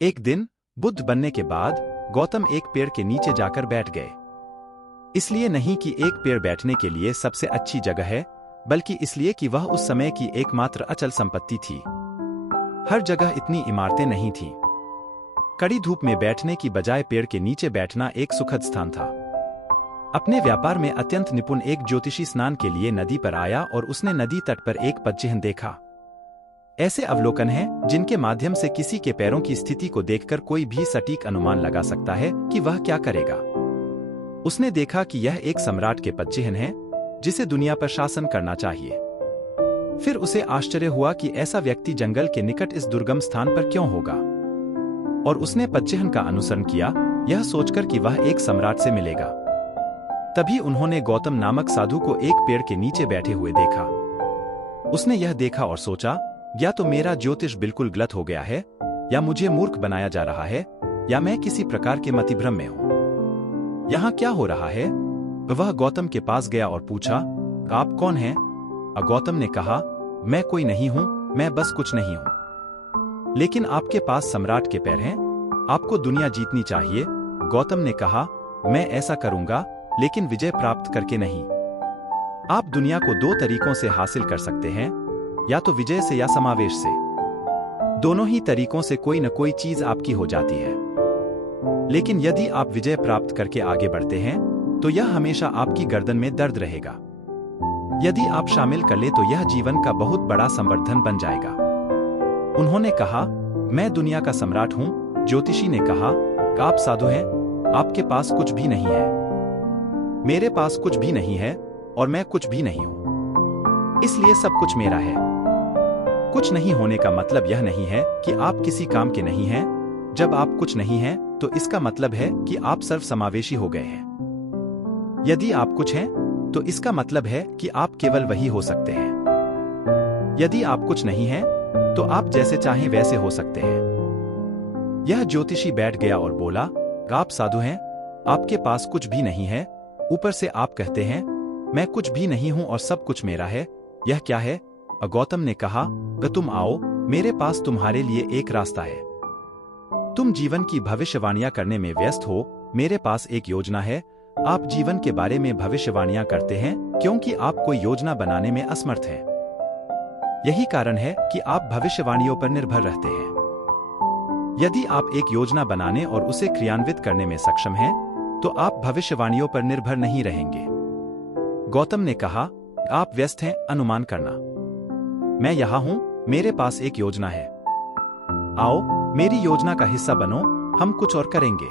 एक दिन बुद्ध बनने के बाद गौतम एक पेड़ के नीचे जाकर बैठ गए। इसलिए नहीं कि एक पेड़ बैठने के लिए सबसे अच्छी जगह है, बल्कि इसलिए कि वह उस समय की एकमात्र अचल संपत्ति थी। हर जगह इतनी इमारतें नहीं थीं। कड़ी धूप में बैठने की बजाय पेड़ के नीचे बैठना एक सुखद स्थान था। अपने व्यापार में अत्यंत निपुण एक ज्योतिषी स्नान के लिए नदी पर आया और उसने नदी तट पर एक पदचिह्न देखा। ऐसे अवलोकन हैं जिनके माध्यम से किसी के पैरों की स्थिति को देखकर कोई भी सटीक अनुमान लगा सकता है कि वह क्या करेगा। उसने देखा कि यह एक सम्राट के पदचिह्न है जिसे दुनिया पर शासन करना चाहिए। फिर उसे आश्चर्य हुआ कि ऐसा व्यक्ति जंगल के निकट इस दुर्गम स्थान पर क्यों होगा, और उसने पदचिह्न का अनुसरण किया, यह सोचकर कि वह एक सम्राट से मिलेगा। तभी उन्होंने गौतम नामक साधु को एक पेड़ के नीचे बैठे हुए देखा। उसने यह देखा और सोचा, या तो मेरा ज्योतिष बिल्कुल गलत हो गया है, या मुझे मूर्ख बनाया जा रहा है, या मैं किसी प्रकार के मतिभ्रम में हूं। यहां क्या हो रहा है? वह गौतम के पास गया और पूछा, आप कौन हैं? गौतम ने कहा, मैं कोई नहीं हूं, मैं बस कुछ नहीं हूं। लेकिन आपके पास सम्राट के पैर हैं, आपको दुनिया जीतनी चाहिए। गौतम ने कहा, मैं ऐसा करूंगा, लेकिन विजय प्राप्त करके नहीं। आप दुनिया को दो तरीकों से हासिल कर सकते हैं, या तो विजय से या समावेश से। दोनों ही तरीकों से कोई न कोई चीज आपकी हो जाती है। लेकिन यदि आप विजय प्राप्त करके आगे बढ़ते हैं तो यह हमेशा आपकी गर्दन में दर्द रहेगा। यदि आप शामिल कर ले तो यह जीवन का बहुत बड़ा संवर्धन बन जाएगा। उन्होंने कहा, मैं दुनिया का सम्राट हूं। ज्योतिषी ने कहा, आप साधु हैं, आपके पास कुछ भी नहीं है। मेरे पास कुछ भी नहीं है और मैं कुछ भी नहीं हूं, इसलिए सब कुछ मेरा है। कुछ नहीं होने का मतलब यह नहीं है कि आप किसी काम के नहीं हैं। जब आप कुछ नहीं हैं तो इसका मतलब है कि आप सर्वसमावेशी हो गए हैं। यदि आप कुछ हैं तो इसका मतलब है कि आप केवल वही हो सकते हैं। यदि आप कुछ नहीं हैं तो आप जैसे चाहें वैसे हो सकते हैं। यह ज्योतिषी बैठ गया और बोला, आप साधु हैं, आपके पास कुछ भी नहीं है, ऊपर से आप कहते हैं मैं कुछ भी नहीं हूं और सब कुछ मेरा है, यह क्या है? गौतम ने कहा, तुम आओ, मेरे पास तुम्हारे लिए एक रास्ता है। तुम जीवन की भविष्यवाणियां करने में व्यस्त हो, मेरे पास एक योजना है। आप जीवन के बारे में भविष्यवाणियां करते हैं क्योंकि आप कोई योजना बनाने में असमर्थ हैं। यही कारण है कि आप भविष्यवाणियों पर निर्भर रहते हैं। यदि आप एक योजना बनाने और उसे क्रियान्वित करने में सक्षम हैं, तो आप भविष्यवाणियों पर निर्भर नहीं रहेंगे। गौतम ने कहा, आप व्यस्त हैं अनुमान करना। मैं यहां हूं, मेरे पास एक योजना है। आओ, मेरी योजना का हिस्सा बनो, हम कुछ और करेंगे।